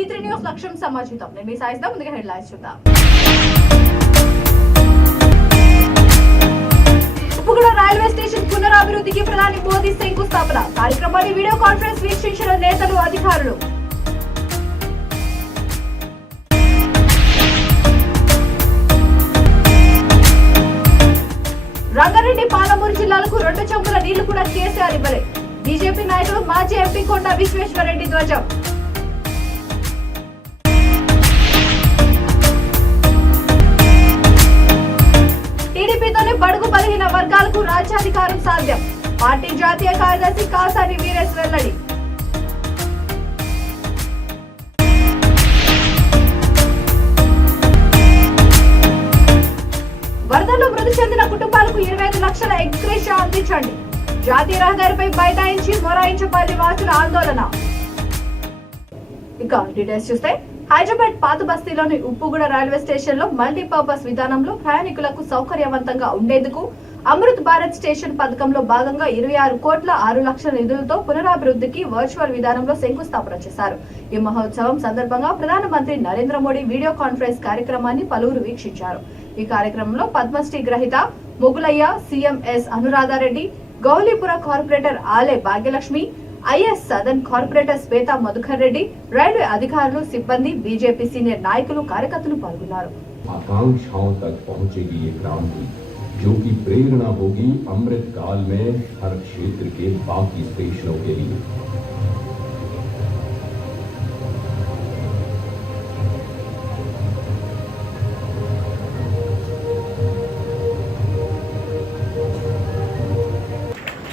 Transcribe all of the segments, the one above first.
V3 news లక్ష్యం సమాచారం. నేను మీ సాయిస్తా ముందుగా హెడ్లైన్స్ చూద్దాం. ఉప్పుగూడ రైల్వే స్టేషన్ పునరాభివృద్ధికి ప్రధాని మోదీ శంకుస్థాపన. కార్యక్రమాన్ని వీడియో కాన్ఫరెన్స్ వీక్షించిన నేతలు, అధికారులు. రంగారెడ్డి, పాలమూరు జిల్లాలకు 2 చెంబుల నీళ్లు కూడా కేసీఆర్ ఇవ్వలే. బీజేపీ నాయకుడు మాజీ ఎంపీ కొండ విశ్వేశ్వరరెడ్డి ధ్వజం. టీడీపీతోనే బడుగు బలహీన వర్గాలకు రాజ్యాధికారం సాధ్యం. పార్టీ జాతీయ కార్యదర్శి కాసాని వీరేశ్ వెల్లడి. వరదల్లో మృతి చెందిన కుటుంబాలకు 25 లక్షల ఎక్స్గ్రేషియా అందించండి. జాతీయ రహదారిపై బైఠాయించి మొరాయించపల్లి వాసుల ఆందోళన. ఇక డీటెయిల్స్ చూస్తే, హైదరాబాద్ పాత బస్తీలోని ఉప్పుగూడ రైల్వే స్టేషన్ లో మల్టీపర్పస్ విధానంలో ప్రయాణికులకు సౌకర్యవంతంగా ఉండేందుకు అమృత్ భారత్ స్టేషన్ పథకంలో భాగంగా 26 కోట్ల 6 లక్షల నిధులతో పునరాభివృద్ధికి వర్చువల్ విధానంలో శంకుస్థాపన చేశారు. ఈ మహోత్సవం సందర్భంగా ప్రధానమంత్రి నరేంద్ర మోడీ వీడియో కాన్ఫరెన్స్ కార్యక్రమాన్ని పలువురు వీక్షించారు. ఈ కార్యక్రమంలో పద్మశ్రీ గ్రహీత Mogulaiah, CMS Anuradha Reddy, Gowlipura corporator Ale Bhagyalakshmi, is Sadan corporator Shweta Madhukar Reddy, railway అధికారులు, సిబ్బంది, బీజేపీ సీనియర్ నాయకులు, కార్యకర్తలు పాల్గొన్నారు. आकांक्षाओं तक पहुंचेगी ये क्रांति, जो कि प्रेरणा होगी अमृत काल में हर क्षेत्र के बाकी स्टेशनों के लिए.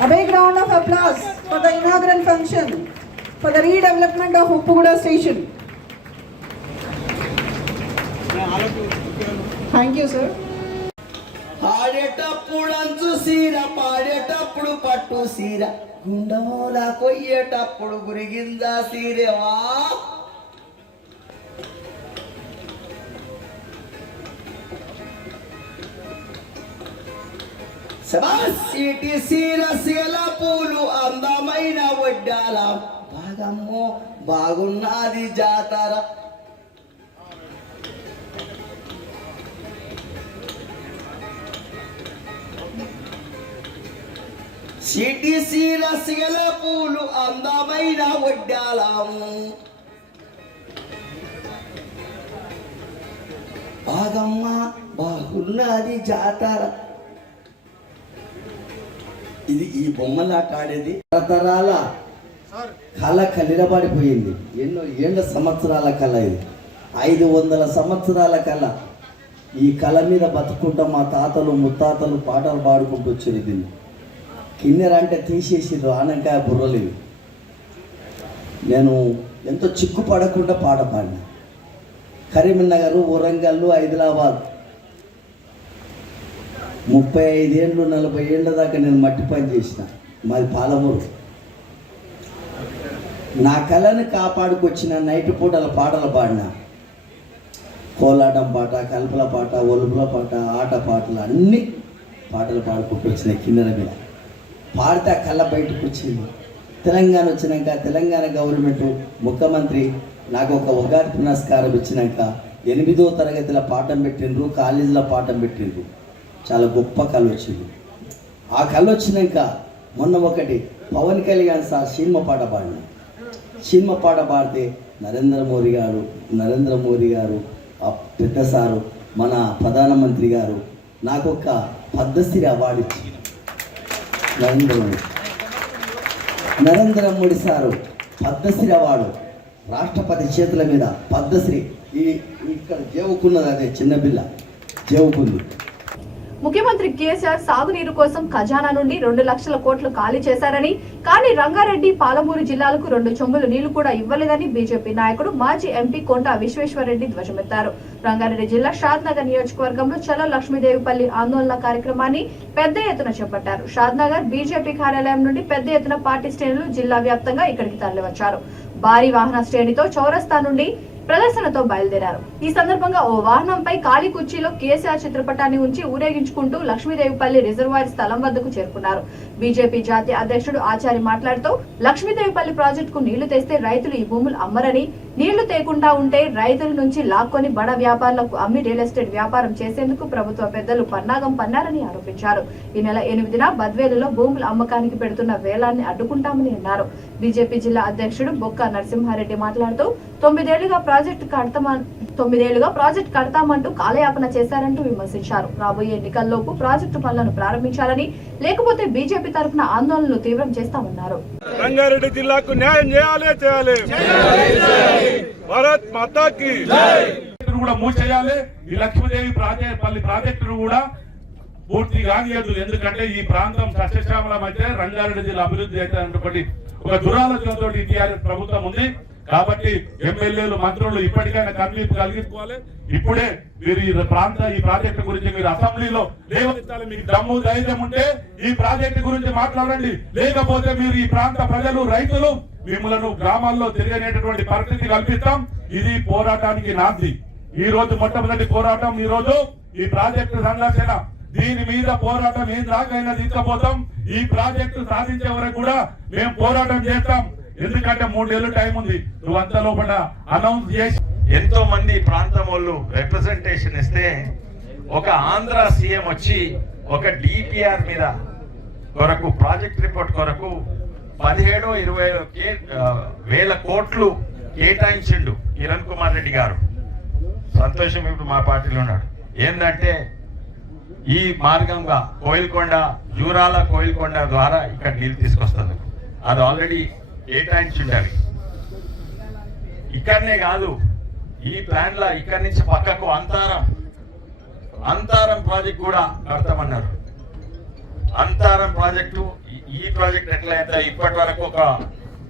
A big round of applause for the inaugural function for the redevelopment of Uppuguda station. Thank you, sir. ఆడేటప్పుడు అంచు సీర, పాడేటప్పుడు పట్టు సీర, గుండమూల కొయ్యేటప్పుడు గురిగిందా సీరేవా. సీటి సీర శీల పూలు అందమైన వడ్డాల, బాగమ్మో బాగున్నది జాతర. సిటీ సీల శీల పూలు అందమైన వడ్డాలము, బాగమ్మ బాగున్నది జాతర. ఇది ఈ బొమ్మలాట ఆడేది తరతరాల కళ కలిరబడిపోయింది. ఎన్నో ఏళ్ళ సంవత్సరాల కళ ఇది, 500 సంవత్సరాల కళ. ఈ కళ మీద బతుకుంటా మా తాతలు ముత్తాతలు పాటలు పాడుకుంటూ వచ్చారు. దీన్ని కిన్నెర అంటే తీసేసిర్రు, ఆనకాయ బుర్రలు. నేను ఎంతో చిక్కు పడకుండా పాట పాడిన. కరీంనగర్, వరంగల్, హైదరాబాద్ 35 ఏళ్ళు 40 ఏళ్ళ దాకా నేను మట్టి పని చేసిన. మాది పాలమూరు. నా కళని కాపాడుకొచ్చిన నైట్ పూటల పాటలు పాడిన. కోలాటం పాట, కల్పల పాట, ఒలుపుల పాట, ఆట పాటలు, అన్ని పాటలు పాడుకుంటూ వచ్చినాయి. కిన్నెర మీద పాడితే ఆ కళ బయటకు వచ్చింది. తెలంగాణ వచ్చినాక తెలంగాణ గవర్నమెంట్ ముఖ్యమంత్రి నాకు ఒక ఉగాది పురస్కారం ఇచ్చినాక 8వ తరగతిలో పాఠం పెట్టిండ్రు, కాలేజీలో పాఠం పెట్టిండ్రు. చాలా గొప్ప కళ వచ్చింది. ఆ కళ వచ్చినాక మొన్న ఒకటి పవన్ కళ్యాణ్ సార్ సినిమా పాట పాడిన. సినిమా పాట పాడితే నరేంద్ర మోదీ గారు ఆ పెద్ద సారు, మన ప్రధానమంత్రి గారు నాకు ఒక పద్మశ్రీ అవార్డు ఇచ్చింది. నరేంద్ర మోడీ సారు పద్మశ్రీ అవార్డు రాష్ట్రపతి చేతుల మీద పద్మశ్రీ. ఇక్కడ జేవుకున్నది, అదే చిన్నపిల్ల జేవుకుంది. ముఖ్యమంత్రి కేసీఆర్ సాగునీరు కోసం ఖజానా నుండి 2 లక్షల కోట్లు ఖాళీ చేశారని, కానీ రంగారెడ్డి, పాలమూరు జిల్లాలకు 2 చెంబుల నీళ్లు కూడా ఇవ్వలేదని బీజేపీ నాయకుడు మాజీ ఎంపీ కొండ విశ్వేశ్వరరెడ్డి ధ్వజమెత్తారు. రంగారెడ్డి జిల్లా షాద్నగర్ నియోజకవర్గంలో చల్ల లక్ష్మీదేవిపల్లి ఆందోళన కార్యక్రమాన్ని పెద్ద ఎత్తున చేపట్టారు. షాద్నగర్ బీజేపీ కార్యాలయం నుండి పెద్ద ఎత్తున పార్టీ శ్రేణులు జిల్లా వ్యాప్తంగా ఇక్కడికి తరలివచ్చారు. భారీ వాహన శ్రేణితో చౌరస్తా నుండి ప్రదర్శనతో బయలుదేరారు. ఈ సందర్భంగా ఓ వాహనంపై ఖాళీ కుర్చీలో కేసీఆర్ చిత్రపటాన్ని ఉంచి ఊరేగించుకుంటూ లక్ష్మీదేవిపల్లి రిజర్వాయర్ స్థలం వద్దకు చేరుకున్నారు. బీజేపీ జాతీయ అధ్యక్షుడు ఆచారి మాట్లాడుతూ లక్ష్మీదేవిపల్లి ప్రాజెక్టుకు నీళ్లు తెస్తే రైతులు ఈ భూములు అమ్మరని, నీళ్లు తేకుండా ఉంటే రైతుల నుంచి లాక్కొని బడా వ్యాపారులకు అమ్మి రియల్ ఎస్టేట్ వ్యాపారం చేసేందుకు ప్రభుత్వ పెద్దలు పన్నాగం పన్నారని ఆరోపించారు. ఈ నెల 8న బద్వేలులో భూముల అమ్మకానికి పెడుతున్న వేలాన్ని అడ్డుకుంటామని అన్నారు. బీజేపీ జిల్లా అధ్యక్షుడు బొక్క నరసింహారెడ్డి మాట్లాడుతూ 9 ఏళ్లుగా ప్రాజెక్టు కడతామంటూ కాలయాపన చేశారంటూ విమర్శించారు. రాబోయే ఎన్నికల్లోపు ప్రాజెక్టు పనులను ప్రారంభించాలని, లేకపోతే బీజేపీ తరఫున ఆందోళనలు తీవ్రం చేస్తామన్నారు. రంగారెడ్డి జిల్లాకు న్యాయం చేయాలి. భారత్ మాతాకి కూడా మూసేయాలి. ఈ లక్ష్మీదేవి ప్రాజెక్టును కూడా పూర్తి కానియదు. ఎందుకంటే ఈ ప్రాంతం సస్యశ్యామలం అయితే రంగారెడ్డి జిల్లా అభివృద్ధి అయితే ఒక దురాలోచనతో టీఆర్ఎస్ ప్రభుత్వం ఉంది. కాబట్టి ఎమ్మెల్యేలు, మంత్రులు ఇప్పటికైనా కన్వీప్ కలిగించుకోవాలి. ఇప్పుడే మీరు ఈ ప్రాజెక్టు గురించి మీరు అసెంబ్లీలో లేవనెత్తాలి. మీకు దమ్ము ధైర్యం ఉంటే ఈ ప్రాజెక్టు గురించి మాట్లాడండి. లేకపోతే మీరు ఈ ప్రాంత ప్రజలు, రైతులు మిమ్మల్ని గ్రామాల్లో తిరగనేటటువంటి పరిస్థితి కల్పిస్తాం. ఇది పోరాటానికి నాంది. ఈ రోజు మొట్టమొదటి పోరాటం ఈ రోజు ఈ ప్రాజెక్టు సంరక్షణ. దీని మీద పోరాటం ఏం దాకైనా తీసుకుపోతాం. ఈ ప్రాజెక్టు సాధించే వరకు కూడా మేము పోరాటం చేస్తాం. ఎందుకంటే 3 ఏళ్ళు టైం ఉంది. నువ్వు అంత లోపల అనౌన్స్ చేసి ఎంతో మంది ప్రాంతం వాళ్ళు రిప్రజెంటేషన్ ఇస్తే ఒక ఆంధ్ర సీఎం వచ్చి ఒక డిపిఆర్ మీద కొరకు ప్రాజెక్ట్ రిపోర్ట్ కొరకు 17-20 వేల కోట్లు కేటాయించిండు కిరణ్ కుమార్ రెడ్డి గారు. సంతోషం, ఇప్పుడు మా పార్టీలో ఉన్నాడు. ఏంటంటే ఈ మార్గంగా కోయిల్కొండ, జూరాల కోయిల్కొండ ద్వారా ఇక్కడ నీళ్ళు తీసుకొస్తుంది. అది ఆల్రెడీ కేటాయించుండాలి. ఇక్కడనే కాదు, ఈ ప్లాన్ లా ఇక్కడి నుంచి పక్కకు అంతారం ప్రాజెక్ట్ కూడా కడతామన్నారు. అంతారం ప్రాజెక్టు, ఈ ప్రాజెక్ట్ ఎట్లయితే ఇప్పటి వరకు ఒక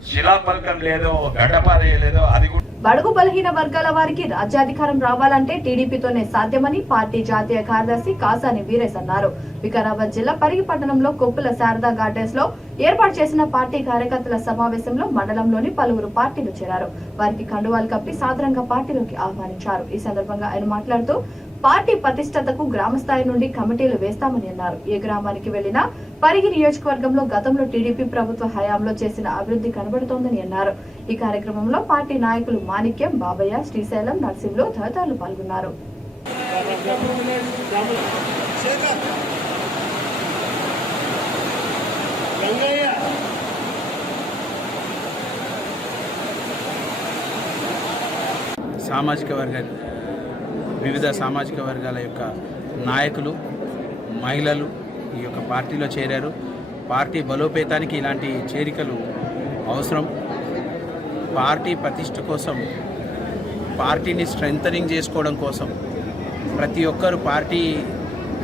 శిలాఫలకం లేదో, గడ్డపారేయలేదో అది కూడా. బడుగు బలహీన వర్గాల వారికి రాజ్యాధికారం రావాలంటే టీడీపీతోనే సాధ్యమని పార్టీ జాతీయ కార్యదర్శి కాసాని వీరేశ్ అన్నారు. వికారాబాద్ జిల్లా పరిగి పట్టణంలో కొప్పుల శారదా గార్డెన్స్ లో ఏర్పాటు చేసిన పార్టీ కార్యకర్తల సమావేశంలో మండలంలోని పలువురు పార్టీలు చేరారు. వారికి కండువాలు కప్పి సాదరంగా పార్టీలోకి ఆహ్వానించారు. ఈ సందర్భంగా ఆయన మాట్లాడుతూ పార్టీ ప్రతిష్టతకు గ్రామ స్థాయి నుండి కమిటీలు వేస్తామని అన్నారు. ఏ గ్రామానికి వెళ్లినా పరిగి నియోజకవర్గంలో గతంలో టీడీపీ ప్రభుత్వ హయాంలో చేసిన అభివృద్ధి కనబడుతోందని అన్నారు. ఈ కార్యక్రమంలో పార్టీ నాయకులు మాణిక్యం, బాబయ్య, శ్రీశైలం, నర్సింహులు తదితరులు పాల్గొన్నారు. వివిధ సామాజిక వర్గాల యొక్క నాయకులు, మహిళలు ఈ యొక్క పార్టీలో చేరారు. పార్టీ బలోపేతానికి ఇలాంటి చేరికలు అవసరం. పార్టీ ప్రతిష్ట కోసం, పార్టీని స్ట్రెంథనింగ్ చేసుకోవడం కోసం ప్రతి ఒక్కరు పార్టీ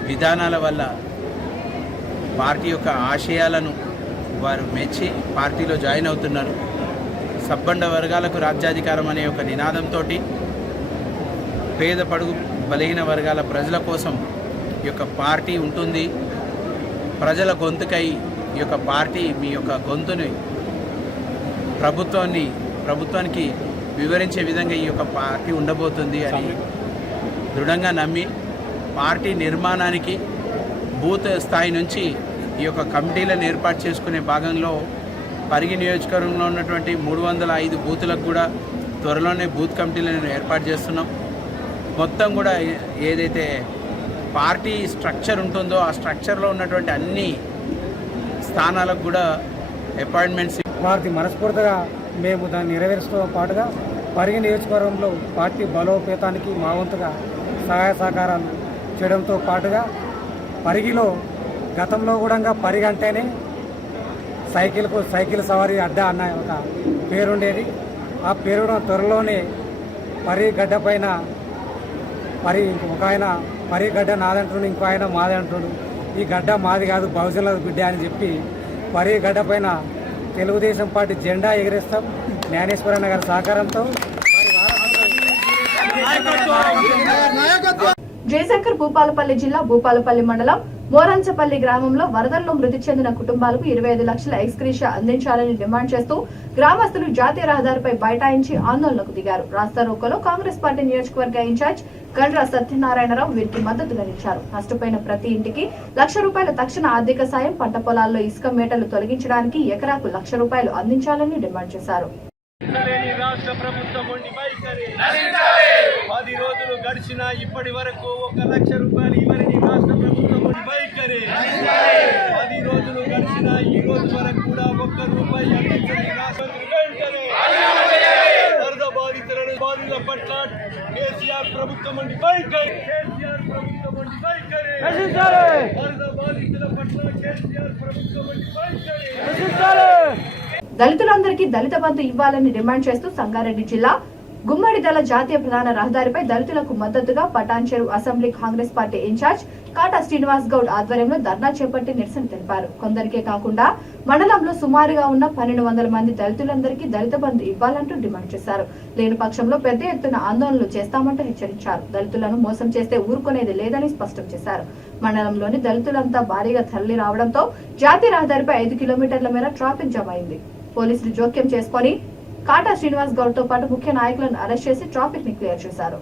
విధానాల వల్ల, పార్టీ యొక్క ఆశయాలను వారు మెచ్చి పార్టీలో జాయిన్ అవుతున్నారు. సబ్బండ వర్గాలకు రాజ్యాధికారం అనే ఒక నినాదంతో పేద పడుగు బలహీన వర్గాల ప్రజల కోసం ఈ యొక్క పార్టీ ఉంటుంది. ప్రజల గొంతుకై ఈ యొక్క పార్టీ మీ యొక్క గొంతుని ప్రభుత్వానికి వివరించే విధంగా ఈ యొక్క పార్టీ ఉండబోతుంది అని దృఢంగా నమ్మి పార్టీ నిర్మాణానికి బూత్ స్థాయి నుంచి ఈ యొక్క కమిటీలను ఏర్పాటు చేసుకునే భాగంలో పరిగి నియోజకవర్గంలో ఉన్నటువంటి 305 బూతులకు కూడా త్వరలోనే బూత్ కమిటీలను ఏర్పాటు చేస్తున్నాం. మొత్తం కూడా ఏదైతే పార్టీ స్ట్రక్చర్ ఉంటుందో ఆ స్ట్రక్చర్లో ఉన్నటువంటి అన్ని స్థానాలకు కూడా అపాయింట్మెంట్స్ వారికి మనస్ఫూర్తిగా మేము దాన్ని నెరవేరుస్తూ పాటుగా పరిగి నియోజకవర్గంలో పార్టీ బలోపేతానికి మా వంతుగా సహాయ సహకారాలు చేయడంతో పాటుగా పరిగిలో గతంలో కూడా పరిగి అంటేనే సైకిల్ సవారీ అడ్డా అన్న ఒక పేరుండేది. ఆ పేరు త్వరలోనే పరి గడ్డ పైన ఒక ఆయన పరి గడ్డ నాదంటుడు, ఇంకో ఆయన మాది అంటుడు. ఈ గడ్డ మాది కాదు, బహుజనుల బిడ్డ అని చెప్పి పరి గడ్డ పైన తెలుగుదేశం పార్టీ జెండా ఎగిరేస్తాం. జ్ఞానేశ్వరన్న గారి సహకారంతో. జయశంకర్ భూపాలపల్లి జిల్లా భూపాలపల్లి మండలం మోరంచపల్లి గ్రామంలో వరదల్లో మృతి చెందిన కుటుంబాలకు 25 లక్షల ఎక్స్గ్రేషియా అందించాలని డిమాండ్ చేస్తూ గ్రామస్తులు జాతీయ రహదారిపై బైఠాయించి ఆందోళనకు దిగారు. రాస్తారోకోలో కాంగ్రెస్ పార్టీ నియోజకవర్గ ఇన్ఛార్జ్ గండ్ర సత్యనారాయణరావు వీరికి మద్దతునిచ్చారు. నష్టపోయిన ప్రతి ఇంటికి ₹1,00,000 తక్షణ ఆర్థిక సాయం, పంట పొలాల్లో ఇసుక మేటలు తొలగించడానికి ఎకరాకు ₹1,00,000 అందించాలని డిమాండ్ చేశారు. రాష్ట్ర ప్రభుత్వం వైఖరి 10 రోజులు గడిచినా ఇప్పటి వరకు 1 లక్ష రూపాయలు ఇవ్వని రాష్ట్ర ప్రభుత్వం వైఖరి 10 రోజులు గడిచినా ఈ రోజు వరకు కూడా 1 రూపాయి అందించని రాష్ట్ర వెంటనే వరద బాధితుల పట్ల కేసీఆర్ ప్రభుత్వం వైఖరి కేసీఆర్ ప్రభుత్వం వైఖరి వరద బాధితుల పట్ల కేసీఆర్ ప్రభుత్వం వైఖరి. దళితులందరికీ దళిత బంధు ఇవ్వాలని డిమాండ్ చేస్తూ సంగారెడ్డి జిల్లా గుమ్మడిదల జాతీయ ప్రధాన రహదారిపై దళితులకు మద్దతుగా Patancheru assembly Congress party incharge Kata Srinivas Goud ఆధ్వర్యంలో ధర్నా చేపట్టి నిరసన తెలిపారు. కొందరికే కాకుండా మండలంలో సుమారుగా ఉన్న 1200 మంది దళితులందరికీ దళిత బంధు ఇవ్వాలంటూ డిమాండ్ చేశారు. లేని పక్షంలో పెద్ద ఎత్తున ఆందోళనలు చేస్తామంటూ హెచ్చరించారు. దళితులను మోసం చేస్తే ఊరుకునేది లేదని స్పష్టం చేశారు. మండలంలోని దళితులంతా భారీగా తరలి రావడంతో జాతీయ రహదారిపై 5 కిలోమీటర్ల మేర ట్రాఫిక్ జామ్ అయింది. పోలీసులు జోక్యం చేసుకుని కాటా శ్రీనివాస్ గౌడ్ తో పాటు ముఖ్య నాయకులను అరెస్ట్ చేసి ట్రాఫిక్ ని క్లియర్ చేశారు.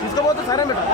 తీసుకోపోతే సరే మేడం.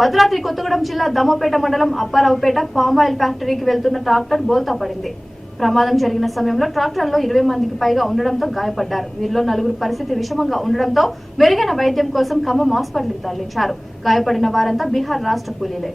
భద్రాద్రి కొత్తగూడెం జిల్లా దమ్మపేట మండలం అప్పారావుపేట పామాయిల్ ఫ్యాక్టరీకి వెళ్తున్న ట్రాక్టర్ బోల్తా పడింది. ప్రమాదం జరిగిన సమయంలో ట్రాక్టర్లో 20 మందికి పైగా ఉండడంతో గాయపడ్డారు. వీరిలో 4 పరిస్థితి విషమంగా ఉండడంతో మెరుగైన వైద్యం కోసం ఖమ్మం హాస్పిటల్కి తరలించారు. గాయపడిన వారంతా బీహార్ రాష్ట్ర కూలీలే.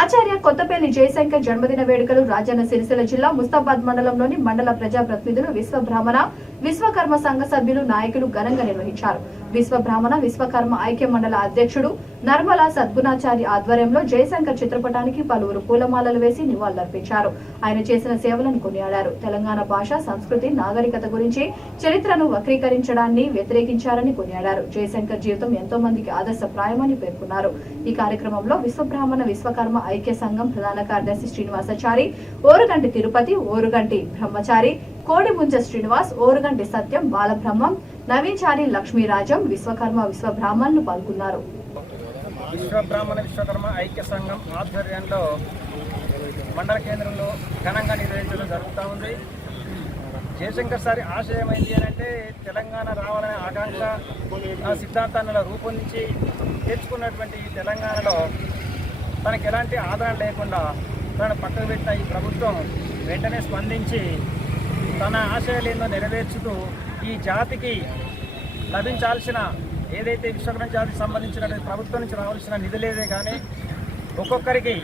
ఆచార్య కొత్తపల్లి జయశంకర్ జన్మదిన వేడుకలు రాజన్న సిరిసిల్ల జిల్లా ముస్తాబాద్ మండలంలోని మండల ప్రజాప్రతినిధులు విశ్వబ్రాహ్మణ విశ్వకర్మ సంఘ సభ్యులు నాయకులు ఘనంగా నిర్వహించారు. విశ్వబ్రాహ్మణ విశ్వకర్మ ఐక్య మండల అధ్యక్షుడు నర్మలా సద్గుణాచారి ఆధ్వర్యంలో జయశంకర్ చిత్రపటానికి పలువురు పూలమాలలు వేసి నివాళులర్పించారు. ఆయన చేసిన సేవలను కొనియాడారు. తెలంగాణ భాష, సంస్కృతి, నాగరికత గురించి చరిత్రను వక్రీకరించడాన్ని వ్యతిరేకించారని కొనియాడారు. జయశంకర్ జీవితం ఎంతో మందికి ఆదర్శప్రాయమని పేర్కొన్నారు. ఈ కార్యక్రమంలో విశ్వబ్రాహ్మణ విశ్వకర్మ ఐక్య సంఘం ప్రధాన కార్యదర్శి శ్రీనివాసాచారి, ఓరుగంటి తిరుపతి, ఓరుగంటి బ్రహ్మచారి, కోడిముంజ శ్రీనివాస్, ఓరుగంటి సత్యం, బాలబ్రహ్మం, నవీన్చారి, లక్ష్మీరాజం, విశ్వకర్మ విశ్వబ్రాహ్మణులు పాల్గొన్నారు. విశ్వబ్రాహ్మణ విశ్వకర్మ ఐక్య సంఘం ఆధ్వర్యంలో మండల కేంద్రంలో ఘనంగా నిర్వహించడం జరుగుతూ ఉంది. జయశంకర్ సారి ఆశయం ఏంటి అని అంటే తెలంగాణ రావాలనే ఆకాంక్ష సిద్ధాంతాన్ని రూపొందించి తెచ్చుకున్నటువంటి తెలంగాణలో తనకు ఎలాంటి ఆదరణ లేకుండా తను పక్కకు పెట్టిన ఈ ప్రభుత్వం వెంటనే స్పందించి తన ఆశయాలు ఏందో నెరవేర్చుతూ ఈ జాతికి లభించాల్సిన ఏదైతే విశ్వకర్మ జాతికి సంబంధించిన ప్రభుత్వం నుంచి రావాల్సిన నిధులేదే కానీ ఒక్కొక్కరికి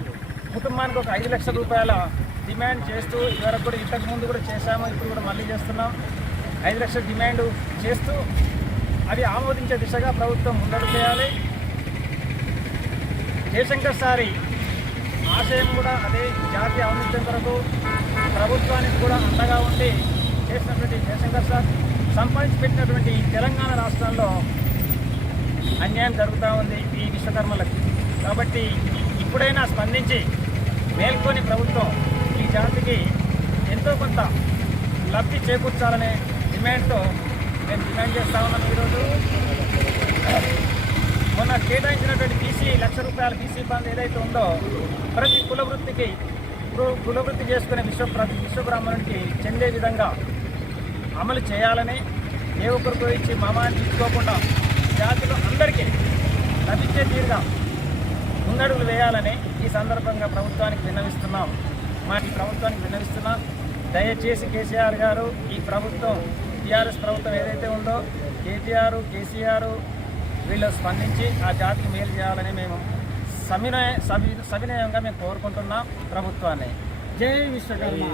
కుటుంబానికి ఒక 5 లక్షల రూపాయల డిమాండ్ చేస్తూ ఇవరకు కూడా ఇంతకు ముందు కూడా చేశాము, ఇప్పుడు కూడా మళ్ళీ చేస్తున్నాం. 5 లక్షల డిమాండ్ చేస్తూ అది ఆమోదించే దిశగా ప్రభుత్వం ముందడుగు చేయాలి. జయశంకర్ సారి ఆశయం కూడా అదే, జాతీయ ఔన్నత్యం కొరకు ప్రభుత్వానికి కూడా అండగా ఉండి చేసినటువంటి జయశంకర్ సార్ సంపాదించి పెట్టినటువంటి తెలంగాణ రాష్ట్రంలో అన్యాయం జరుగుతూ ఉంది ఈ విశ్వకర్మలకు. కాబట్టి ఇప్పుడైనా స్పందించి మేల్కొని ప్రభుత్వం ఈ జాతికి ఎంతో కొంత లబ్ధి చేకూర్చాలనే డిమాండ్తో మేము డిమాండ్ చేస్తా ఉన్నాం. ఈరోజు మొన్న కేటాయించినటువంటి బీసీ ₹1,00,000 బీసీ బంద్ ఏదైతే ఉందో ప్రతి కులవృత్తి చేసుకునే విశ్వబ్రాహ్మణునికి చెందే విధంగా అమలు చేయాలని, ఏ ఒక్కరికో ఇచ్చి మామాన్ని తీసుకోకుండా జాతిలో అందరికీ లభించే తీరుగా ముందడుగులు వేయాలని ఈ సందర్భంగా ప్రభుత్వానికి విన్నవిస్తున్నాం. దయచేసి కేసీఆర్ గారు, ఈ ప్రభుత్వం టీఆర్ఎస్ ప్రభుత్వం ఏదైతే ఉందో కేటీఆర్, కేసీఆర్ వీళ్ళు స్పందించి ఆ జాతికి మేలు చేయాలని మేము సవినయంగా మేము కోరుకుంటున్నాం ప్రభుత్వాన్ని. జై విశ్వకర్మ.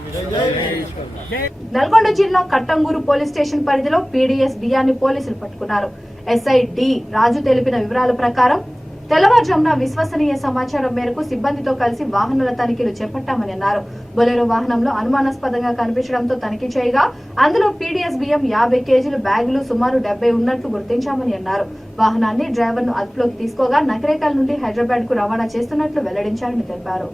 నల్గొండ జిల్లా కట్టంగూరు పోలీస్ స్టేషన్ పరిధిలో పీడీఎస్ బియ్యాన్ని పోలీసులు పట్టుకున్నారు. ఎస్ఐ డి రాజు తెలిపిన వివరాల ప్రకారం తెల్లవారుజామున విశ్వసనీయ సమాచారం మేరకు సిబ్బందితో కలిసి వాహనాల తనిఖీలు చేపట్టామని అన్నారు. బొలెరో వాహనంలో అనుమానాస్పదంగా కనిపించడంతో తనిఖీ చేయగా అందులో పీడీఎస్ బియ్యం 50 కేజీలు బ్యాగులు సుమారు 70 ఉన్నట్లు గుర్తించామని అన్నారు. వాహనాన్ని డ్రైవర్ను అదుపులోకి తీసుకోగా నకరేకల్ నుండి హైదరాబాద్ కు రవాణా చేస్తున్నట్లు వెల్లడించారని తెలిపారు.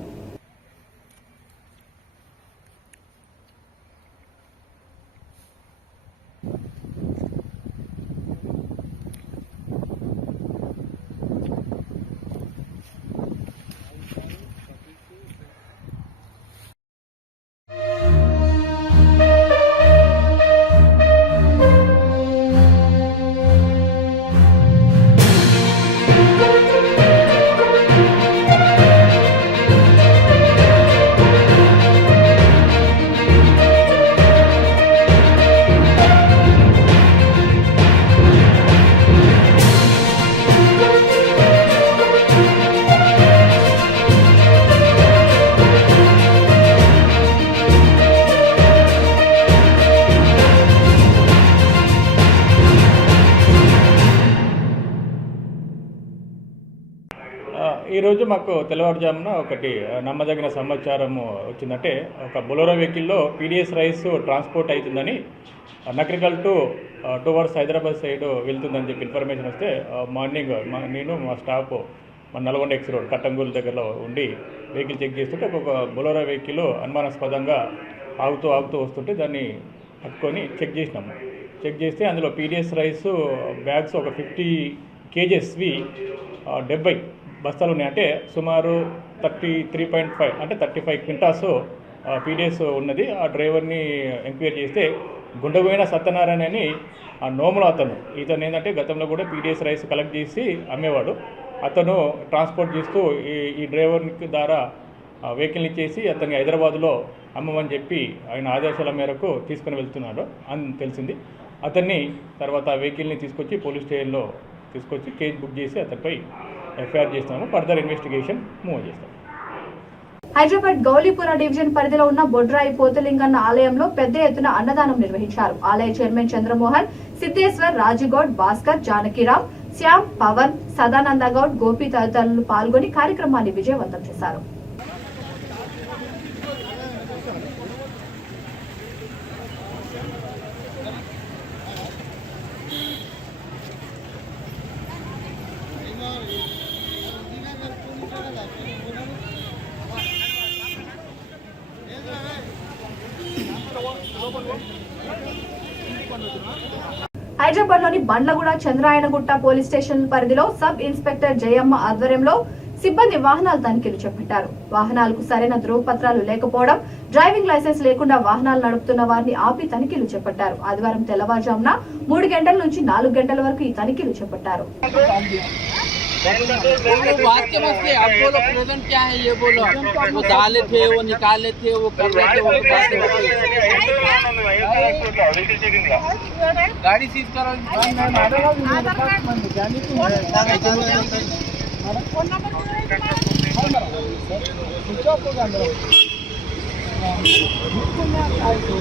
ఈరోజు మాకు తెల్లవారుజామున ఒకటి నమ్మదగిన సమాచారం వచ్చిందంటే ఒక బొలెరో వెహికల్లో పీడీఎస్ రైస్ ట్రాన్స్పోర్ట్ అవుతుందని నకరికల్ టువర్డ్స్ హైదరాబాద్ సైడ్ వెళ్తుందని చెప్పి ఇన్ఫర్మేషన్ వస్తే మార్నింగ్ నేను మా స్టాఫ్ మన నల్గొండ ఎక్స్ రోడ్ కట్టంగూరు దగ్గరలో ఉండి వెహికల్ చెక్ చేస్తుంటే ఒక బొలెరో వెహికల్ అనుమానాస్పదంగా ఆగుతూ వస్తుంటే దాన్ని పట్టుకొని చెక్ చేసినాము. చెక్ చేస్తే అందులో పీడీఎస్ రైస్ బ్యాగ్స్ ఒక 50 కేజెస్వి 70 బస్తాలు ఉన్నాయి. అంటే సుమారు 33.5 అంటే 35 క్వింటాస్ పీడీఎస్ ఉన్నది. ఆ డ్రైవర్ని ఎంక్వైరీ చేస్తే గుండెపోయిన సత్యనారాయణ అని ఆ నోముల ఇతను ఏంటంటే గతంలో కూడా పీడీఎస్ రైస్ కలెక్ట్ చేసి అమ్మేవాడు. అతను ట్రాన్స్పోర్ట్ చేస్తూ ఈ డ్రైవర్కి ద్వారా వెహికల్ ఇచ్చేసి అతన్ని హైదరాబాద్లో అమ్మమని చెప్పి ఆయన ఆదేశాల మేరకు తీసుకుని వెళ్తున్నాడు అని తెలిసింది. అతన్ని తర్వాత వెహికల్ని తీసుకొచ్చి పోలీస్ స్టేషన్లో తీసుకొచ్చి కేసు బుక్ చేసి అతనిపై ఎఫ్ఐఆర్ చేస్తాము. ఫర్దర్ ఇన్వెస్టిగేషన్ మూవ్ చేస్తాం. హైదరాబాద్ గౌలీపుర డివిజన్ పరిధిలో ఉన్న బొడ్రాయి పోతులింగన్న ఆలయంలో పెద్ద ఎత్తున అన్నదానం నిర్వహించారు. ఆలయ చైర్మన్ చంద్రమోహన్, సిద్ధేశ్వర్, రాజుగౌడ్, భాస్కర్, జానకిరామ్, శ్యామ్, పవన్, సదానంద గౌడ్, గోపి తదితరులు పాల్గొని కార్యక్రమాన్ని విజయవంతం చేశారు. హైదరాబాద్ లోని బండ్లగూడ చంద్రాయణగుట్ట పోలీస్ స్టేషన్ పరిధిలో సబ్ ఇన్స్పెక్టర్ జయమ్మ ఆధ్వర్యంలో సిబ్బంది వాహనాల తనిఖీలు చేపట్టారు. వాహనాలకు సరైన ధృవపత్రాలు లేకపోవడం, డ్రైవింగ్ లైసెన్స్ లేకుండా వాహనాలు నడుపుతున్న వారిని ఆపి తనిఖీలు చేపట్టారు. ఆదివారం తెల్లవారుజామున 3 గంటల నుంచి 4 గంటల వరకు ఈ తనిఖీలు చేపట్టారు. गाड़ी सीज करो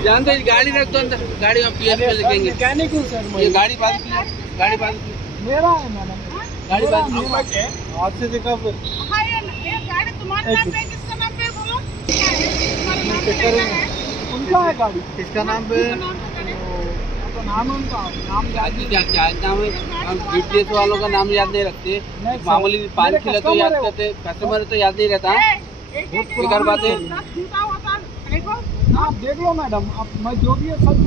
जानते गाड़ी रख दो अंदर गाड़ी में पीएस पे लिखेंगे ये गाड़ी बात मेरा है मैडम गाड़ी बात आपसे देखा फिर गाड़ी तुम्हारे नाम पे किसका नाम पे बोलो उनका है गाड़ी किसका नाम पे नाम उनका नाम क्या नाम है हम जीपीएस वालों का नाम याद नहीं रखते मामूली पानी खिला तो याद करते कस्टमर तो याद नहीं रहता बेकार बात है आप देख लो मैडम आप मैं जो भी है सब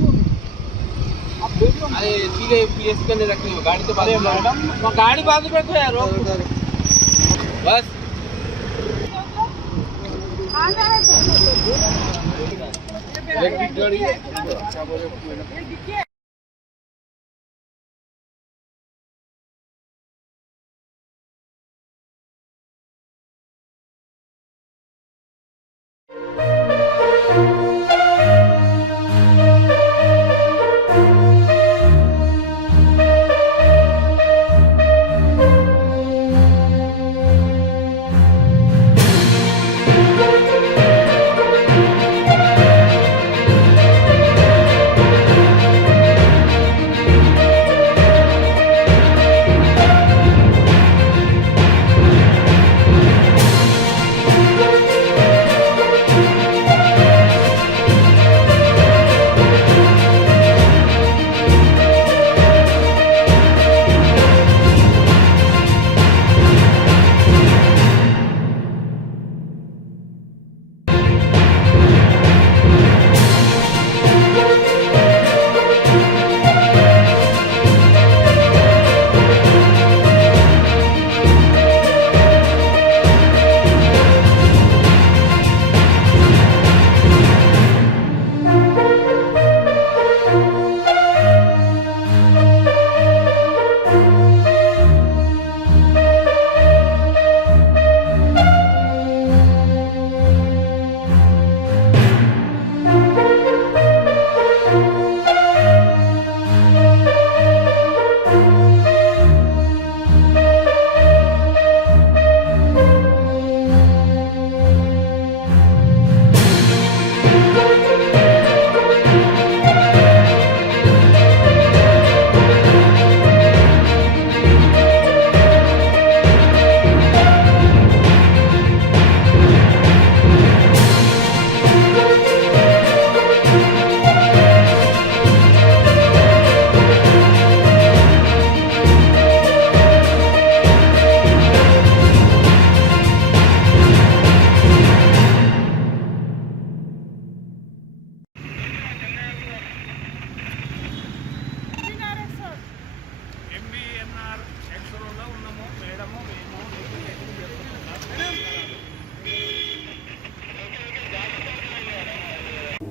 आप देख लो अरे ठीक है पीएस पे नहीं रखनी गाड़ी तो मैडम गाड़ी बाजू पे तो यार बस इलेक्ट्रिक गाड़ी क्या बोले मैडम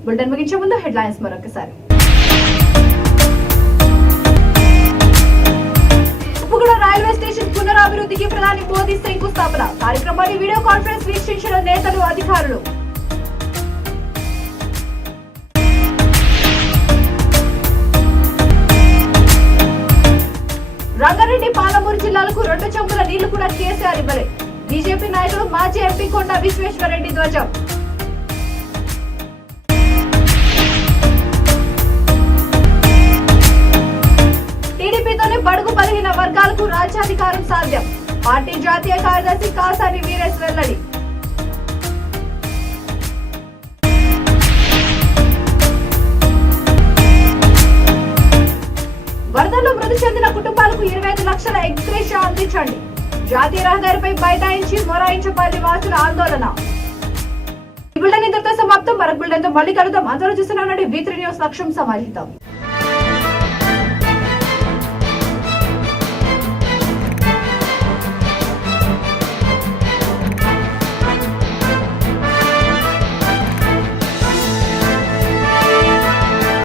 బులెటిన్ ముగించే ముందు హెడ్లైన్స్ మరొకసారి. ఉప్పుగూడ రైల్వే స్టేషన్ పునరాభివృద్ధికి ప్రధాని మోదీ శంకుస్థాపన. కార్యక్రమాన్ని వీడియో కాన్ఫరెన్స్ వీక్షించిన నేతలు, అధికారులు. రంగారెడ్డి, పాలమూరు జిల్లాలకు 2 చెంబుల నీళ్లు కూడా కేసీఆర్ ఇవ్వలే. బీజేపీ నాయకుడు మాజీ ఎంపీ కొండ విశ్వేశ్వరరెడ్డి ధ్వజం. టీడీపీతోనే బడుగు బలహీన వర్గాలకు రాజ్యాధికారం సాధ్యం. పార్టీ జాతీయ కార్యదర్శి కాసాని వీరేశ్ వెల్లడి. వరదల్లో మృతి చెందిన కుటుంబాలకు 25 లక్షల ఎక్స్గ్రేషియా అందించండి. జాతీయ రహదారిపై బైఠాయించి మొరాయించపల్లి వాసుల ఆందోళన. ఈ బులెటిన్ ఇంతటితో సమాప్తం. మరొక బులెటిన్తో మళ్ళీ కలుద్దాం. అందరూ చూస్తున్నానండి V3 న్యూస్ లక్ష్యం సమాజితం.